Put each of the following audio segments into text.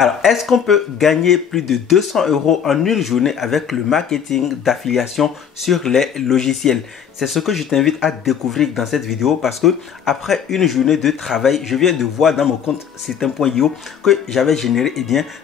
Alors, est-ce qu'on peut gagner plus de 200 € en une journée avec le marketing d'affiliation sur les logiciels? C'est ce que je t'invite à découvrir dans cette vidéo parce que après une journée de travail, je viens de voir dans mon compte System.io que j'avais généré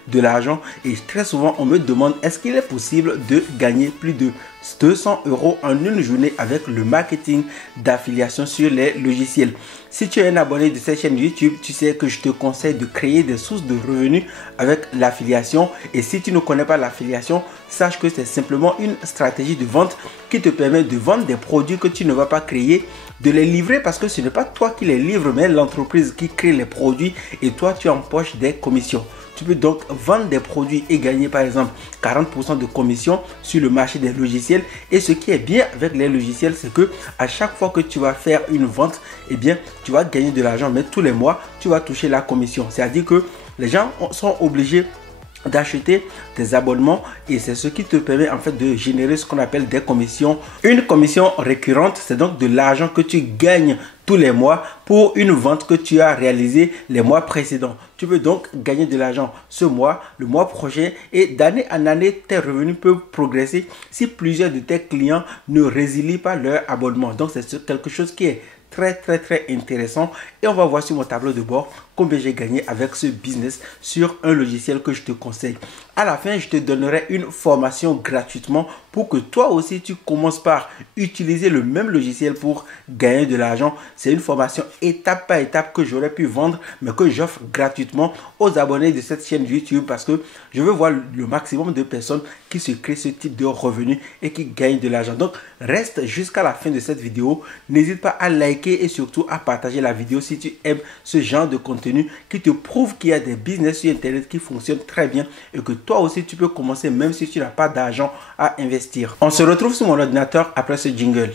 de l'argent et très souvent on me demande est-ce qu'il est possible de gagner plus de 200 € en une journée avec le marketing d'affiliation sur les logiciels. Si tu es un abonné de cette chaîne YouTube, tu sais que je te conseille de créer des sources de revenus avec l'affiliation. Et si tu ne connais pas l'affiliation, sache que c'est simplement une stratégie de vente qui te permet de vendre des produits que tu ne vas pas créer, de les livrer parce que ce n'est pas toi qui les livres, mais l'entreprise qui crée les produits et toi tu empoches des commissions. Tu peux donc vendre des produits et gagner par exemple 40% de commission sur le marché des logiciels. Et ce qui est bien avec les logiciels, c'est que à chaque fois que tu vas faire une vente, tu vas gagner de l'argent, mais tous les mois, tu vas toucher la commission. C'est-à-dire que les gens sont obligés d'acheter des abonnements et c'est ce qui te permet en fait de générer ce qu'on appelle des commissions. Une commission récurrente, c'est donc de l'argent que tu gagnes tous les mois pour une vente que tu as réalisée les mois précédents. Tu peux donc gagner de l'argent ce mois, le mois prochain et d'année en année, tes revenus peuvent progresser si plusieurs de tes clients ne résilient pas leur abonnement. Donc c'est quelque chose qui est très intéressant et on va voir sur mon tableau de bord combien j'ai gagné avec ce business sur un logiciel que je te conseille. À la fin, je te donnerai une formation gratuitement pour que toi aussi tu commences par utiliser le même logiciel pour gagner de l'argent. C'est une formation étape par étape que j'aurais pu vendre mais que j'offre gratuitement aux abonnés de cette chaîne YouTube parce que je veux voir le maximum de personnes qui se créent ce type de revenus et qui gagnent de l'argent. Donc reste jusqu'à la fin de cette vidéo. N'hésite pas à liker et surtout à partager la vidéo si tu aimes ce genre de contenu qui te prouve qu'il y a des business sur internet qui fonctionnent très bien et que toi aussi tu peux commencer même si tu n'as pas d'argent à investir. On se retrouve sur mon ordinateur après ce jingle.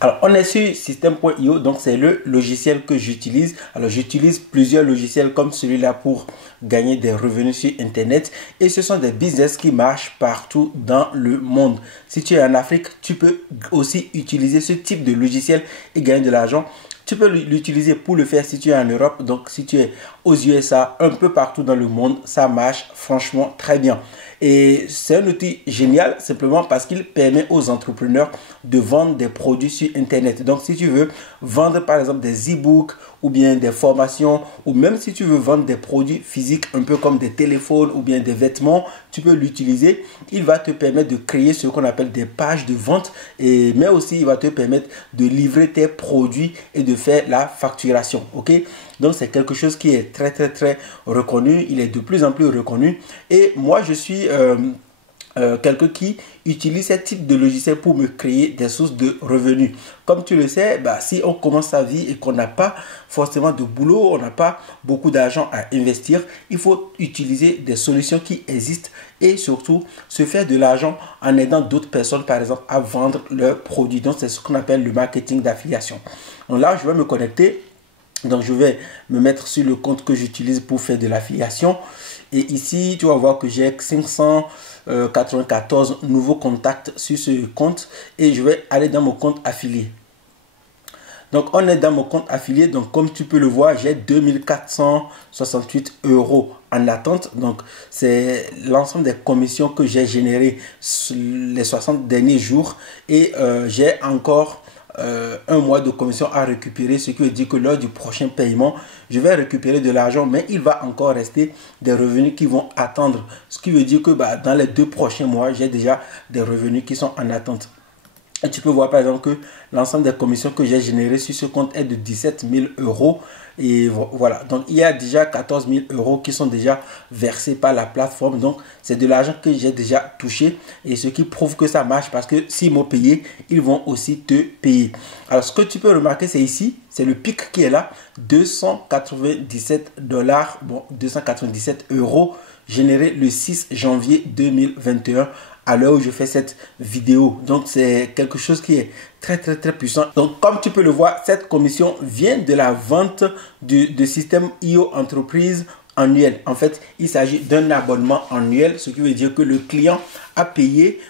Alors, on est sur System.io, donc c'est le logiciel que j'utilise. Alors, j'utilise plusieurs logiciels comme celui-là pour gagner des revenus sur Internet. Et ce sont des business qui marchent partout dans le monde. Si tu es en Afrique, tu peux aussi utiliser ce type de logiciel et gagner de l'argent. Tu peux l'utiliser pour le faire si tu es en Europe. Donc, si tu es aux USA, un peu partout dans le monde, ça marche franchement très bien. Et c'est un outil génial simplement parce qu'il permet aux entrepreneurs de vendre des produits sur Internet. Donc, si tu veux vendre par exemple des e-books ou bien des formations ou même si tu veux vendre des produits physiques un peu comme des téléphones ou bien des vêtements, tu peux l'utiliser. Il va te permettre de créer ce qu'on appelle des pages de vente mais aussi il va te permettre de livrer tes produits et de faire la facturation. Ok? Donc, c'est quelque chose qui est très reconnu. Il est de plus en plus reconnu. Et moi, je suis quelqu'un qui utilise ce type de logiciel pour me créer des sources de revenus. Comme tu le sais, si on commence sa vie et qu'on n'a pas forcément de boulot, on n'a pas beaucoup d'argent à investir, il faut utiliser des solutions qui existent et surtout se faire de l'argent en aidant d'autres personnes, par exemple, à vendre leurs produits. Donc, c'est ce qu'on appelle le marketing d'affiliation. Donc là, je vais me connecter. Donc, je vais me mettre sur le compte que j'utilise pour faire de l'affiliation. Et ici, tu vas voir que j'ai 594 nouveaux contacts sur ce compte. Et je vais aller dans mon compte affilié. Donc, on est dans mon compte affilié. Donc, comme tu peux le voir, j'ai 2468 € en attente. Donc, c'est l'ensemble des commissions que j'ai générées les 60 derniers jours. Et j'ai encore un mois de commission à récupérer, ce qui veut dire que lors du prochain paiement, je vais récupérer de l'argent, mais il va encore rester des revenus qui vont attendre. Ce qui veut dire que dans les 2 prochains mois, j'ai déjà des revenus qui sont en attente. Et tu peux voir par exemple que l'ensemble des commissions que j'ai générées sur ce compte est de 17 000 €. Et voilà, donc il y a déjà 14 000 € qui sont déjà versés par la plateforme. Donc c'est de l'argent que j'ai déjà touché et ce qui prouve que ça marche parce que s'ils m'ont payé, ils vont aussi te payer. Alors ce que tu peux remarquer, c'est ici, c'est le pic qui est là, 297 $, bon 297 € générés le 6 janvier 2021. À l'heure où je fais cette vidéo. Donc, c'est quelque chose qui est très puissant. Donc, comme tu peux le voir, cette commission vient de la vente de System.io Entreprise annuel. En fait, il s'agit d'un abonnement annuel, ce qui veut dire que le client a payé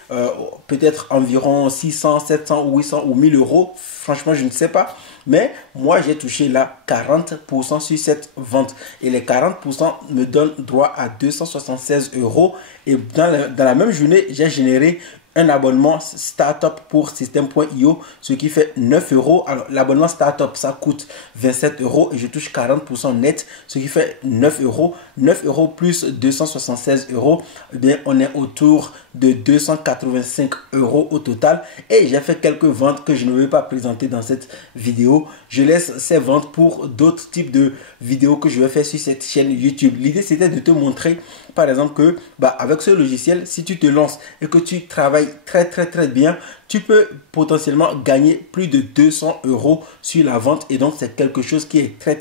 peut-être environ 600, 700 ou 800 ou 1000 €. Franchement, je ne sais pas. Mais moi, j'ai touché là 40% sur cette vente. Et les 40% me donnent droit à 276 euros. Et dans la même journée, j'ai généré un abonnement startup pour System.io, ce qui fait 9 euros. Alors, l'abonnement startup, ça coûte 27 euros et je touche 40% net, ce qui fait 9 euros. 9 euros plus 276 euros, eh bien, on est autour de 285 euros au total. Et j'ai fait quelques ventes que je ne vais pas présenter dans cette vidéo. Je laisse ces ventes pour d'autres types de vidéos que je vais faire sur cette chaîne YouTube. L'idée, c'était de te montrer, par exemple, que avec ce logiciel, si tu te lances et que tu travailles très bien, tu peux potentiellement gagner plus de 200 euros sur la vente. Et donc, c'est quelque chose qui est très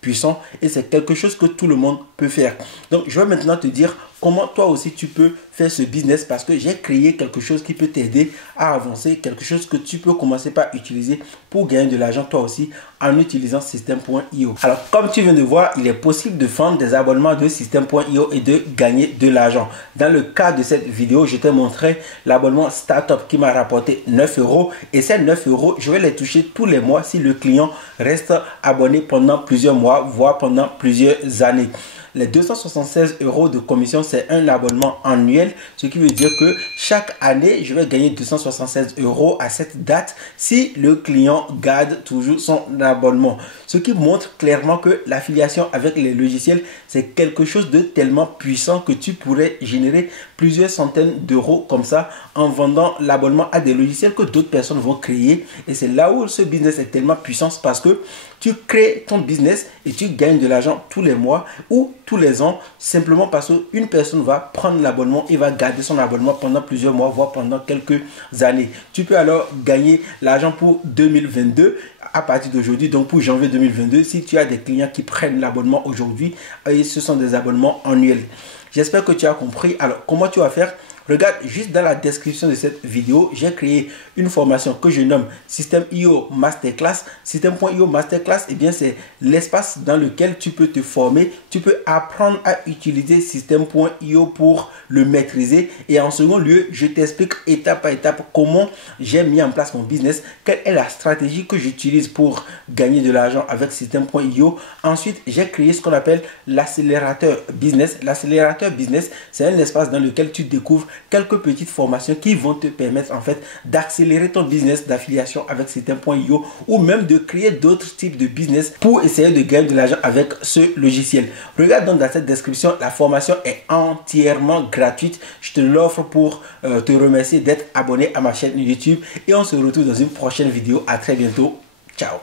puissant et c'est quelque chose que tout le monde peut faire. Donc, je vais maintenant te dire comment toi aussi tu peux faire ce business, parce que j'ai créé quelque chose qui peut t'aider à avancer, quelque chose que tu peux commencer par utiliser pour gagner de l'argent toi aussi en utilisant System.io. Alors, comme tu viens de voir, il est possible de vendre des abonnements de System.io et de gagner de l'argent. Dans le cas de cette vidéo, je t'ai montré l'abonnement Startup qui m'a rapporté 9 euros et ces 9 euros, je vais les toucher tous les mois si le client reste abonné pendant plusieurs mois, voire pendant plusieurs années. Les 276 euros de commission, c'est un abonnement annuel, ce qui veut dire que chaque année, je vais gagner 276 euros à cette date si le client garde toujours son abonnement. Ce qui montre clairement que l'affiliation avec les logiciels, c'est quelque chose de tellement puissant que tu pourrais générer plusieurs centaines d'euros comme ça en vendant l'abonnement à des logiciels que d'autres personnes vont créer. Et c'est là où ce business est tellement puissant, parce que tu crées ton business et tu gagnes de l'argent tous les mois ou tous les ans, simplement parce qu'une personne va prendre l'abonnement et va garder son abonnement pendant plusieurs mois, voire pendant quelques années. Tu peux alors gagner l'argent pour 2022 à partir d'aujourd'hui, donc pour janvier 2022, si tu as des clients qui prennent l'abonnement aujourd'hui, et ce sont des abonnements annuels. J'espère que tu as compris. Alors, comment tu vas faire? Regarde juste dans la description de cette vidéo, j'ai créé une formation que je nomme System.io Masterclass. System.io Masterclass, eh bien, c'est l'espace dans lequel tu peux te former, tu peux apprendre à utiliser System.io pour le maîtriser. Et en second lieu, je t'explique étape par étape comment j'ai mis en place mon business, quelle est la stratégie que j'utilise pour gagner de l'argent avec System.io. Ensuite, j'ai créé ce qu'on appelle l'accélérateur business. L'accélérateur business, c'est un espace dans lequel tu découvres quelques petites formations qui vont te permettre en fait d'accélérer ton business d'affiliation avec System.io ou même de créer d'autres types de business pour essayer de gagner de l'argent avec ce logiciel. Regarde donc dans cette description, la formation est entièrement gratuite. Je te l'offre pour te remercier d'être abonné à ma chaîne YouTube et on se retrouve dans une prochaine vidéo. À très bientôt. Ciao.